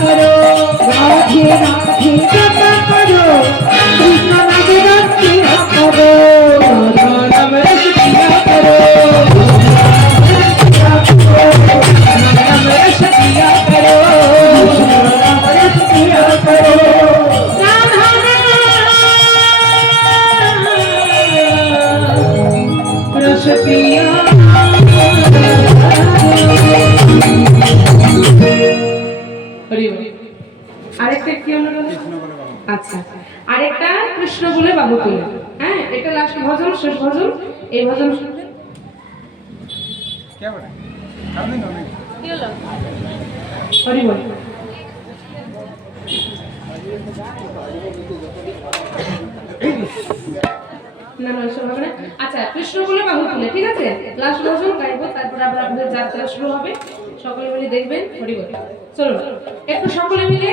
करो। राधे राधे লাস্ট ভজন শেষ ভজন। এই ভজন শুনবেন। হরি বল। আচ্ছা কৃষ্ণ বলে বাহু তুলে ঠিক আছে? লাস্ট ভজন গাইবো তারপর আবার আপনাদের যাত্রা শুরু হবে। সকলে মিলে দেখবেন হরি বল। চলুন একটু সকলে মিলে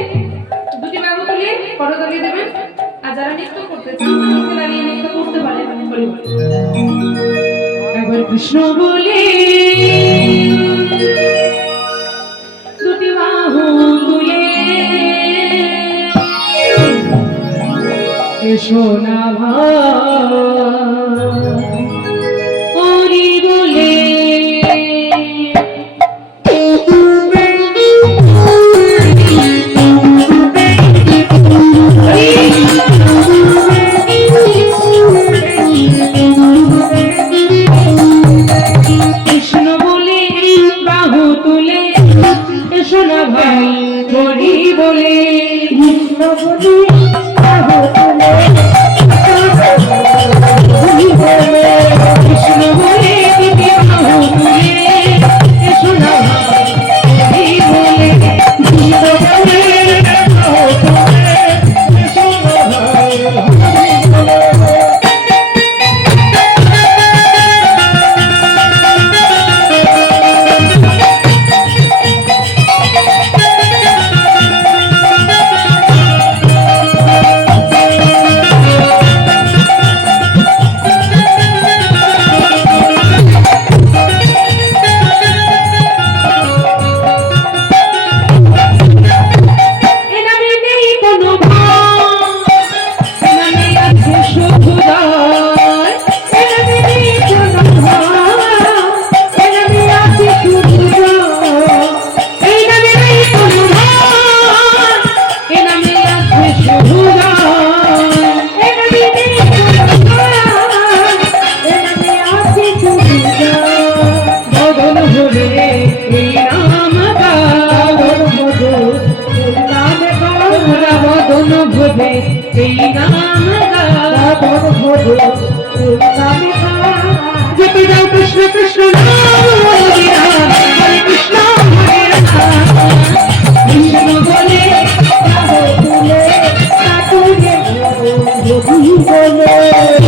দুটি বাহু তুলে করতালি দেবেন। আর যারা নৃত্য করতে চান নৃত্য করতে পারে কৃষ্ণ বলে দুটি বাহু তুলে এসো ভোজে এই নাম গাবন ভোজে যেতে যাও কৃষ্ণ কৃষ্ণ নাম হরি রাম, হরে কৃষ্ণ হরে রাম। কৃষ্ণ বলে তুলে বলে